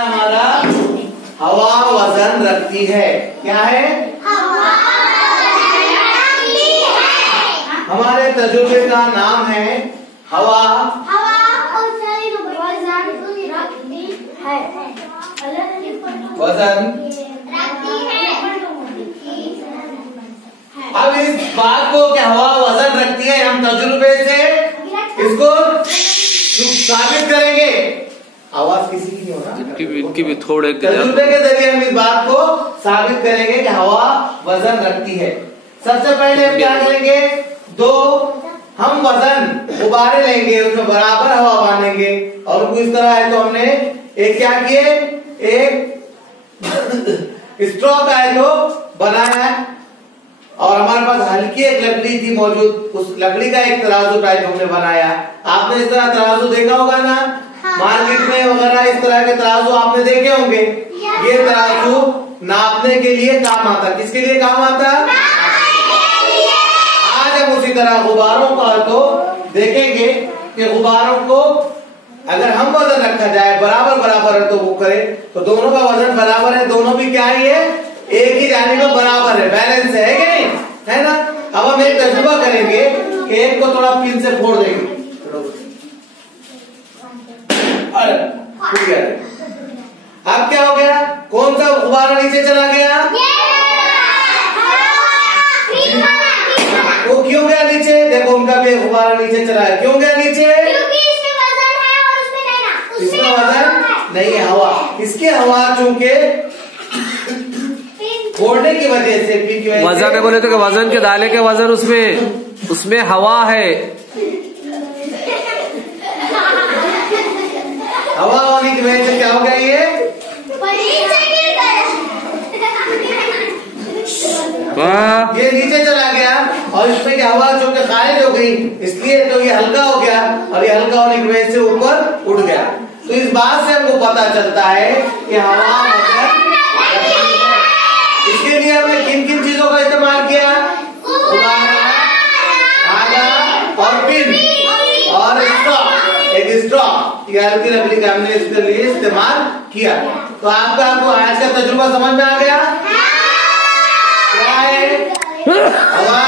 है हमारा हवा वजन रखती है। क्या है? हवा रखती है। हमारे तजुर्बे का नाम है हवा वजन रखती है। अब इस बात को कि हवा वजन रखती है हम तजुर्बे से इसको साबित करेंगे। आवाज किसी की नहीं हो रहा, इनकी भी थोड़े तजुर्बे के जरिए हम इस बात को साबित करेंगे कि हवा वजन रखती है। सबसे पहले हम क्या करेंगे, दो हम वजन गुब्बारे लेंगे, उसमें बराबर हवा बांधेंगे और उनको इस तरह है तो हमने एक क्या किए, एक स्ट्रॉ का है तो बनाया है और हमारे पास हल्की एक लकड़ी थी मौजूद, उस लकड़ी का एक तराजू टाइप हमने बनाया। आपने इस तरह तराजू देखा होगा ना, मार्केट में वगैरह इस तरह के तराजू आपने देखे होंगे। ये तराजू नापने के लिए काम आता। किसके लिए काम आता? आज हम उसी तरह गुब्बारों का तो देखेंगे कि गुब्बारों को अगर हम वजन रखा जाए बराबर बराबर है तो वो करे तो दोनों का वजन बराबर है, दोनों भी क्या ही है, एक ही जाने में बराबर है, बैलेंस है कि नहीं, है ना। अब हम एक तजुर्बा करेंगे, एक को थोड़ा पिन से फोड़ देंगे, अरे टूट गया। अब क्या हो गया, कौन सा गुब्बारा नीचे चला गया? वो क्यों गया नीचे? देखो उनका भी गुब्बारा नीचे चला है, क्यों गया नीचे? इसमें वजन नहीं है, हवा। इसकी हवा चूंकि फोड़ने की वजह से पिन की वजह वजन है बोले तो वजन के दाले के वजन उसमें हवा है, हवा होने की वजह से क्या हो गया, ये नीचे चला गया और इसमें की हवा जो कि खारिज हो गई इसलिए तो ये हल्का हो गया और ये हल्का होने की वजह से ऊपर उड़ गया। तो इस बात से हमको पता चलता है कि हवा इसके लिए हमने किन किन चीजों का इस्तेमाल किया, गुब्बारा, धागा और पिन और स्ट्रॉ, एक स्ट्रॉ, ये हल्की लकड़ी का हमने इसके लिए इस्तेमाल किया। तो आपको आज का तजुर्बा समझ में आ गया? क्या है हवा